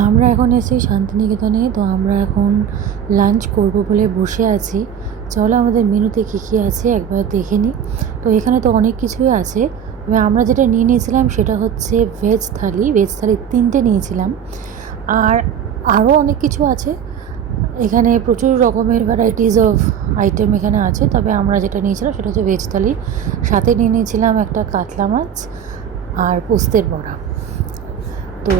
আমরা এখন এসেছি শান্তিনিকেতনে। তো আমরা এখন লাঞ্চ করব বলে বসে আছি। চলো আমাদের মেনুতে কী কী আছে একবার দেখে নিই। তো এখানে তো অনেক কিছুই আছে, তবে আমরা যেটা নিয়ে নিয়েছিলাম সেটা হচ্ছে ভেজ থালি। ভেজ থালি 3টে নিয়েছিলাম, আর আরও অনেক কিছু আছে। এখানে প্রচুর রকমের ভ্যারাইটিস অফ আইটেম এখানে আছে, তবে আমরা যেটা নিয়েছিলাম সেটা হচ্ছে ভেজ থালি। সাথে নিয়ে নিয়েছিলাম একটা কাতলা মাছ আর পোস্তের বড়া। তো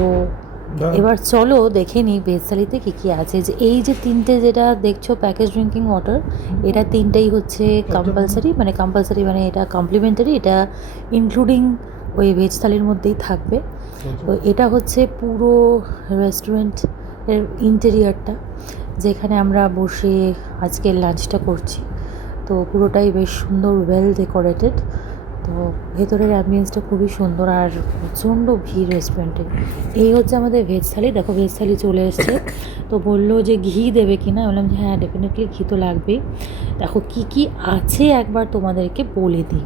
এবার চলো দেখে নিই ভেজ থালিতে কী কী আছে। যে এই যে 3টে যেটা দেখছো প্যাকেজ ড্রিঙ্কিং ওয়াটার, এটা 3টাই হচ্ছে কম্পালসারি, মানে এটা কমপ্লিমেন্টারি, এটা ইনক্লুডিং ওই ভেজ থালির মধ্যেই থাকবে। তো এটা হচ্ছে পুরো রেস্টুরেন্টের ইন্টেরিয়ারটা, যেখানে আমরা বসে আজকের লাঞ্চটা করছি। তো পুরোটাই বেশ সুন্দর, ওয়েল ডেকোরেটেড। তো ভেতরের অ্যাম্বিয়েন্সটা খুবই সুন্দর, আর প্রচণ্ড ভিড় রেস্টুরেন্টে। এই হচ্ছে আমাদের ভেজ থালি। দেখো ভেজ থালি চলে এসছে। তো বললো যে ঘি দেবে কি না, বললাম যে হ্যাঁ ডেফিনেটলি ঘি তো লাগবেই। দেখো কি কি আছে একবার তোমাদেরকে বলে দিই।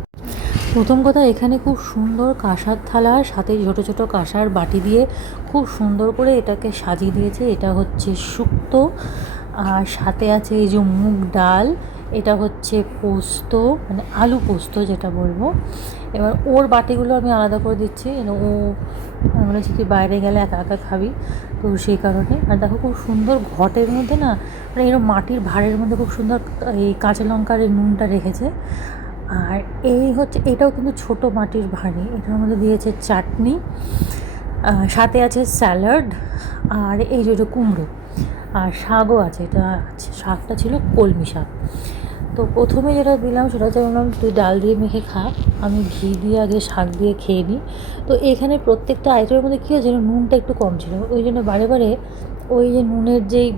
প্রথম কথা, এখানে খুব সুন্দর কাঁসার থালা, সাথে ছোটো ছোটো কাঁসার বাটি দিয়ে খুব সুন্দর করে এটাকে সাজিয়ে দিয়েছে। এটা হচ্ছে শুক্তো, আর সাথে আছে এই যে মুগ ডাল, এটা হচ্ছে পোস্ত, মানে আলু পোস্ত যেটা বলবো। এবার ওর বাটিগুলো আমি আলাদা করে দিচ্ছি, ও আমি বলেছি তুই বাইরে গেলে একা একা খাবি, তো সেই কারণে। আর দেখো খুব সুন্দর ঘটের মধ্যে না, মানে এরকম মাটির ভাঁড়ের মধ্যে খুব সুন্দর এই কাঁচা লঙ্কার এই নুনটা রেখেছে। আর এই হচ্ছে, এটাও কিন্তু ছোট মাটির ভাঁড়ে, এটার মধ্যে দিয়েছে চাটনি, সাথে আছে স্যালাড, আর এই যে কুমড়ো, আর শাকও আছে। এটা শাকটা ছিল কলমি শাক। তো প্রথমে যেটা দিলাম সেটা হচ্ছে, বললাম তুই ডাল দিয়ে মেখে খা, আমি ঘি দিয়ে আগে শাক দিয়ে খেয়ে নিই। তো এখানে প্রত্যেকটা আইটেমের মধ্যে কী হয়েছিল, নুনটা একটু কম ছিল, ওই জন্য বারে বারে ওই যে নুনের যেই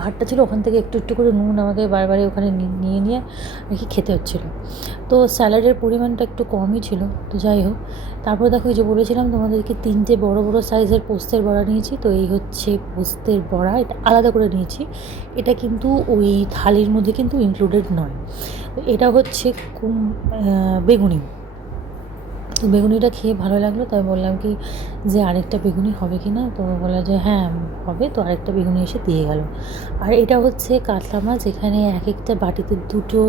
ভাতটা ছিল ওখান থেকে একটু একটু করে নুন আমাকে বারবারে ওখানে নিয়ে নিয়ে আর কি খেতে হচ্ছিলো। তো স্যালাডের পরিমাণটা একটু কমই ছিল। তো যাই হোক, তারপর দেখো এই যে বলেছিলাম তোমাদেরকে 3টে বড় বড় সাইজের পোস্তের বড়া নিয়েছি। তো এই হচ্ছে পোস্তের বড়া, এটা আলাদা করে নিয়েছি, এটা কিন্তু ওই থালির মধ্যে কিন্তু ইনক্লুডেড নয়। তো এটা হচ্ছে বেগুনি। তো বেগুনিটা খেয়ে ভালো লাগলো, তাই বললাম কি যে আরেকটা বেগুনি হবে কি না, তো বললো যে হ্যাঁ হবে। তো আরেকটা বেগুনি এসে দিয়ে গেল। আর এটা হচ্ছে কাতলা মাছ, এখানে এক একটা বাটিতে 2টো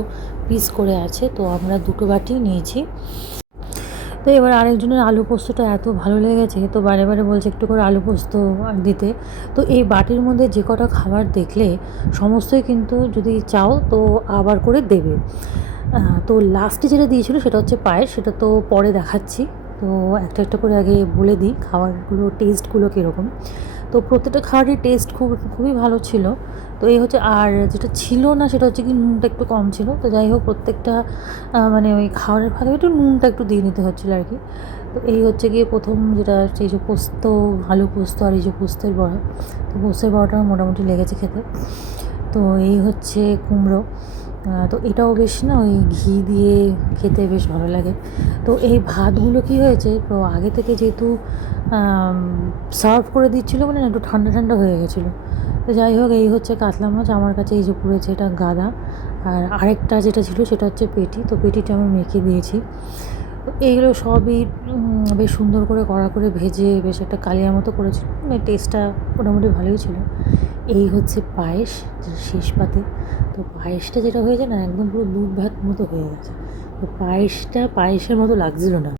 পিস করে আছে, তো আমরা 2টো বাটি নিয়েছি। তো এবার আরেকজনের আলু পোস্তটা এত ভালো লেগেছে, তো বারে বারে বলছে একটু করে আলু পোস্ত দিতে। তো এই বাটির মধ্যে যে কটা খাবার দেখলে সমস্তই কিন্তু যদি চাও তো আবার করে দেবে। তো লাস্টে যেটা দিয়েছিলো সেটা হচ্ছে পায়েস, সেটা তো পরে দেখাচ্ছি। তো একটা একটা করে আগে বলে দিই খাবারগুলো টেস্টগুলো কীরকম। তো প্রত্যেকটা খাবারের টেস্ট খুবই ভালো ছিল। তো এই হচ্ছে, আর যেটা ছিল না সেটা হচ্ছে কি নুনটা একটু কম ছিল। তো যাই হোক, প্রত্যেকটা মানে ওই খাবারের ভাগে একটু নুনটা একটু দিয়ে নিতে হচ্ছিলো আর কি। তো এই হচ্ছে গিয়ে প্রথম যেটা, সেই যে পোস্ত, আলু পোস্ত, আর এই যে পোস্তের বড়া। তো পোস্তের বড়াটা মোটামুটি লেগেছে খেতে। তো এই হচ্ছে কুমড়ো। তো এটাও বেশ না ওই ঘি দিয়ে খেতে বেশ ভালো লাগে। তো এই ভাতগুলো কী হয়েছে, তো আগে থেকে যেহেতু সার্ভ করে দিচ্ছিলো, মানে একটু ঠান্ডা ঠান্ডা হয়ে গেছিলো। তো যাই হোক, এই হচ্ছে কাতলা মাছ আমার কাছে এই যে পড়েছে, এটা গাদা। আর আরেকটা যেটা ছিল সেটা হচ্ছে পেটি, তো পেটিটা আমি মেখে দিয়েছি। তো এইগুলো সবই বেশ সুন্দর করে কড়া করে ভেজে বেশ একটা কালিয়ার মতো করেছিল, মানে টেস্টটা মোটামুটি ভালোই ছিল। এই হচ্ছে পায়েস, শেষ পাতে। তো পায়েসটা যেটা হয়েছে না, একদম পুরো দুধ ভাত মতো হয়ে গেছে। তো পায়েসটা পায়েসের মতো লাগছিল না।